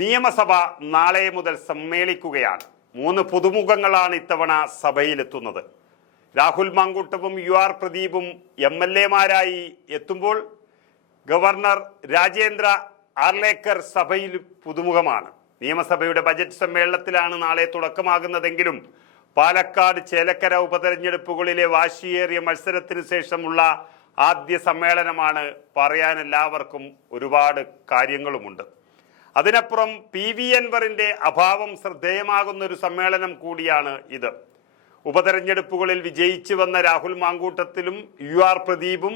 നിയമസഭ നാളെ മുതൽ സമ്മേളിക്കുകയാണ്. മൂന്ന് പുതുമുഖങ്ങളാണ് ഇത്തവണ സഭയിലെത്തുന്നത്. രാഹുൽ മാങ്കൂട്ടവും യു ആർ പ്രദീപും എം എൽ എമാരായി എത്തുമ്പോൾ ഗവർണർ രാജേന്ദ്ര ആർലേക്കർ സഭയിൽ പുതുമുഖമാണ്. നിയമസഭയുടെ ബജറ്റ് സമ്മേളനത്തിലാണ് നാളെ തുടക്കമാകുന്നതെങ്കിലും പാലക്കാട് ചേലക്കര ഉപതെരഞ്ഞെടുപ്പുകളിലെ വാശിയേറിയ മത്സരത്തിന് ശേഷമുള്ള ആദ്യ സമ്മേളനമാണ്. പറയാൻ എല്ലാവർക്കും ഒരുപാട് കാര്യങ്ങളുമുണ്ട്. അതിനപ്പുറം പി വി അൻവറിന്റെ അഭാവം ശ്രദ്ധേയമാകുന്ന ഒരു സമ്മേളനം കൂടിയാണ് ഇത്. ഉപതെരഞ്ഞെടുപ്പുകളിൽ വിജയിച്ചു വന്ന രാഹുൽ മാങ്കൂട്ടത്തിലും യു ആർ പ്രദീപും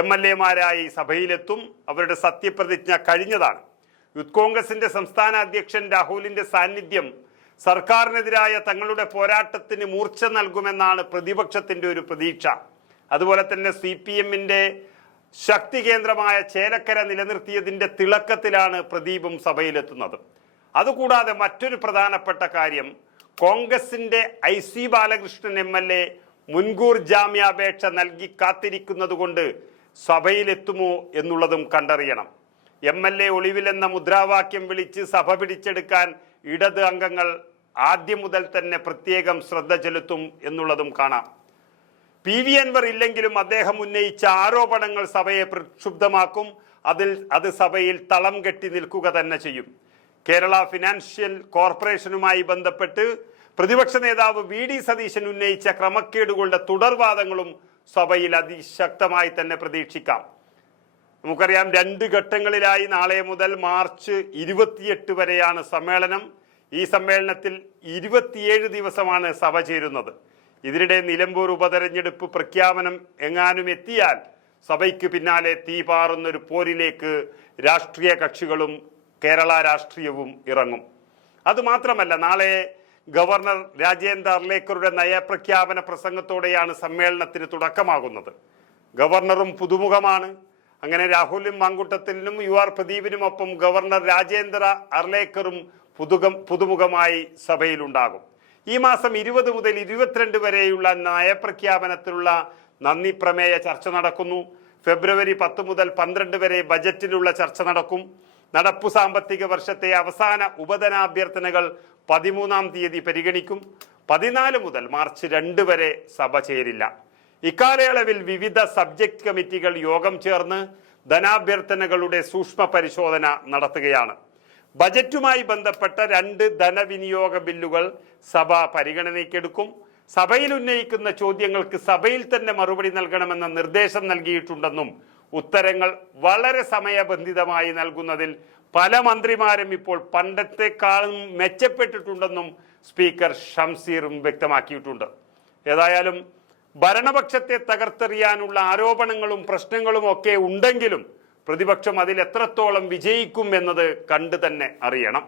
എം എൽ എമാരായി സഭയിലെത്തും അവരുടെ സത്യപ്രതിജ്ഞ കഴിഞ്ഞതാണ്. യൂത്ത് കോൺഗ്രസിന്റെ സംസ്ഥാന അധ്യക്ഷൻ രാഹുലിന്റെ സാന്നിധ്യം സർക്കാരിനെതിരായ തങ്ങളുടെ പോരാട്ടത്തിന് മൂർച്ച നൽകുമെന്നാണ് പ്രതിപക്ഷത്തിന്റെ ഒരു പ്രതീക്ഷ. അതുപോലെ തന്നെ സി പി എമ്മിന്റെ ശക്തി കേന്ദ്രമായ ചേലക്കര നിലനിർത്തിയതിന്റെ തിളക്കത്തിലാണ് പ്രദീപും സഭയിലെത്തുന്നത്. അതുകൂടാതെ മറ്റൊരു പ്രധാനപ്പെട്ട കാര്യം കോൺഗ്രസിന്റെ I C Balakrishnan M L A മുൻകൂർ ജാമ്യാപേക്ഷ നൽകി കാത്തിരിക്കുന്നത് കൊണ്ട് സഭയിലെത്തുമോ എന്നുള്ളതും കണ്ടറിയണം. എം എൽ എ ഒളിവിലെന്ന മുദ്രാവാക്യം വിളിച്ച് സഭ പിടിച്ചെടുക്കാൻ ഇടത് അംഗങ്ങൾ ആദ്യം മുതൽ തന്നെ പ്രത്യേകം ശ്രദ്ധ ചെലുത്തും എന്നുള്ളതും കാണാം. പി വി അൻവർ ഇല്ലെങ്കിലും അദ്ദേഹം ഉന്നയിച്ച ആരോപണങ്ങൾ സഭയെ പ്രക്ഷുബ്ധമാക്കും. അതിൽ അത് സഭയിൽ തളം കെട്ടി നിൽക്കുക തന്നെ ചെയ്യും. കേരള ഫിനാൻഷ്യൽ കോർപ്പറേഷനുമായി ബന്ധപ്പെട്ട് പ്രതിപക്ഷ നേതാവ് വി ഡി സതീശൻ ഉന്നയിച്ച ക്രമക്കേടുകളുടെ തുടർവാദങ്ങളും സഭയിൽ അതിശക്തമായി തന്നെ പ്രതീക്ഷിക്കാം. നമുക്കറിയാം രണ്ട് ഘട്ടങ്ങളിലായി നാളെ മുതൽ മാർച്ച് ഇരുപത്തിയെട്ട് വരെയാണ് സമ്മേളനം. ഈ സമ്മേളനത്തിൽ ഇരുപത്തിയേഴ് ദിവസമാണ് സഭ ചേരുന്നത്. ഇതിനിടെ നിലമ്പൂർ ഉപതെരഞ്ഞെടുപ്പ് പ്രഖ്യാപനം എങ്ങാനും എത്തിയാൽ സഭയ്ക്ക് പിന്നാലെ തീ പാറുന്നൊരു പോരിലേക്ക് രാഷ്ട്രീയ കക്ഷികളും കേരള രാഷ്ട്രീയവും ഇറങ്ങും. അതുമാത്രമല്ല നാളെ ഗവർണർ രാജേന്ദ്ര അർലേക്കറുടെ നയപ്രഖ്യാപന പ്രസംഗത്തോടെയാണ് സമ്മേളനത്തിന് തുടക്കമാകുന്നത്. ഗവർണറും പുതുമുഖമാണ്. അങ്ങനെ രാഹുലും മാങ്കുട്ടത്തിനും യു ആർ പ്രദീപിനുമൊപ്പം ഗവർണർ രാജേന്ദ്ര അർലേക്കറും പുതുകം പുതുമുഖമായി സഭയിലുണ്ടാകും. ഈ മാസം ഇരുപത് മുതൽ ഇരുപത്തിരണ്ട് വരെയുള്ള നയപ്രഖ്യാപനത്തിലുള്ള നന്ദി പ്രമേയ ചർച്ച നടക്കുന്നു. ഫെബ്രുവരി പത്ത് മുതൽ പന്ത്രണ്ട് വരെ ബജറ്റിലുള്ള ചർച്ച നടക്കും. നടപ്പു സാമ്പത്തിക വർഷത്തെ അവസാന ഉപധനാഭ്യർത്ഥനകൾ പതിമൂന്നാം തീയതി പരിഗണിക്കും. പതിനാല് മുതൽ മാർച്ച് രണ്ട് വരെ സഭ ചേരില്ല. ഇക്കാലയളവിൽ വിവിധ സബ്ജക്ട് കമ്മിറ്റികൾ യോഗം ചേർന്ന് ധനാഭ്യർത്ഥനകളുടെ സൂക്ഷ്മ പരിശോധന നടത്തുകയാണ്. ബജറ്റുമായി ബന്ധപ്പെട്ട രണ്ട് ധനവിനിയോഗ ബില്ലുകൾ സഭ പരിഗണനയ്ക്കെടുക്കും. സഭയിൽ ഉന്നയിക്കുന്ന ചോദ്യങ്ങൾക്ക് സഭയിൽ തന്നെ മറുപടി നൽകണമെന്ന നിർദ്ദേശം നൽകിയിട്ടുണ്ടെന്നും ഉത്തരങ്ങൾ വളരെ സമയബന്ധിതമായി നൽകുന്നതിൽ പല മന്ത്രിമാരും ഇപ്പോൾ പണ്ടത്തെക്കാളും മെച്ചപ്പെട്ടിട്ടുണ്ടെന്നും സ്പീക്കർ ഷംസീറും വ്യക്തമാക്കിയിട്ടുണ്ട്. ഏതായാലും ഭരണപക്ഷത്തെ തകർത്തെറിയാനുള്ള ആരോപണങ്ങളും പ്രശ്നങ്ങളും ഒക്കെ ഉണ്ടെങ്കിലും പ്രതിപക്ഷം അതിൽ എത്രത്തോളം വിജയിക്കും എന്നത് കണ്ടു തന്നെ അറിയണം.